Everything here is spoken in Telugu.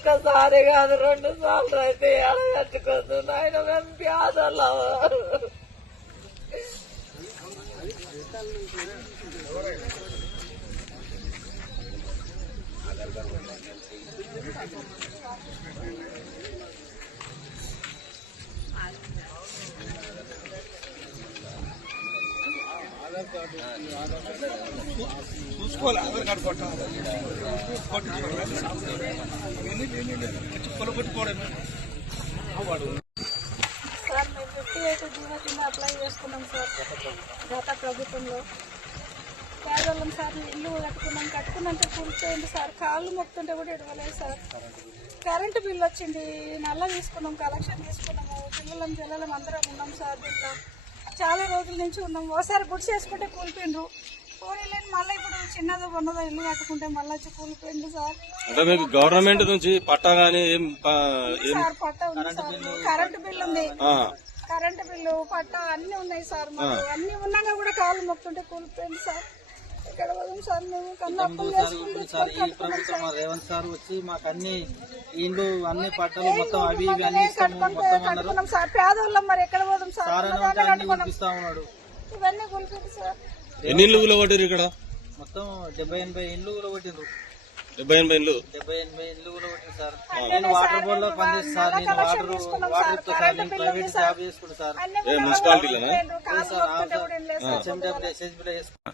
ఒక్కసారి కాదు 2 సార్లు అయితే ఎడగట్టుకోద్దు నాయన. మేము పేదలు. చూసుకోవాలి. ఆధార్ కార్డు కొట్టాలి. సార్ మేము 58 జీవో కింద అప్లై చేసుకున్నాం సార్ గత ప్రభుత్వంలో. పేదవాళ్ళం సార్ ఇల్లు కట్టుకున్నాక కూర్చోండి సార్. కాళ్ళు మొక్కుతుంటే కూడా ఇవ్వలేదు సార్. కరెంటు బిల్లు వచ్చింది, నల్ల తీసుకున్నాం, కలెక్షన్ తీసుకున్నాము. పిల్లలం అందరం ఉన్నాం సార్. దీంట్లో చాలా రోజుల నుంచి ఉన్నాం. ఒకసారి గుడి చేసుకుంటే కూలిపోయిండ్రు. కూలీలేని మళ్ళీ ఇప్పుడు చిన్నదో ఉన్నదో ఇల్లు కట్టుకుంటే మళ్ళీ వచ్చి కూలిపోయింది సార్. అంటే మీకు గవర్నమెంట్ నుంచి పట్టా గానీ సార్ పట్టా ఉంది సార్. కరెంటు బిల్లు ఉంది, కరెంటు బిల్లు పట్టా అన్ని ఉన్నాయి సార్. మాకు అన్ని ఉన్నాక కూడా కాళ్ళు మొక్తుంటే కూలిపోయింది సార్. ఇక్కడ వదం సార్. మేము కన్నా సార్ ఈ ప్రభుత్వం రేవంత్ సార్ వచ్చి మాకు అన్ని ఇండ్లు అన్ని పట్టాలు మొత్తం అవి ఇవి అన్ని కట్టుకున్నాం సార్. పేదవాళ్ళం మరి ఎక్కడ పోదాం సార్. అన్ని కురిపిస్తా ఉన్నాడు. ఇవన్నీ కూలిపోయింది సార్. ఎన్ని ఇల్లు కూలగొట్టారు ఇక్కడ? మొత్తం 70-80 ఇండ్లు కూలగొట్టిండ్రు. 70-80 ఇండ్లు? 70-80 ఇండ్లు కూలగొట్టింది సార్. నేను వాటర్ బోర్డ్ లో పనిచేస్తాను సార్. నేను వాటర్ ఇస్తా సార్. నేను ప్రైవేట్ జాబ్ చేసుకుంటా సార్. మున్సిపాలిటీలోనే సార్ SMW SHB లో చేసుకుంటా.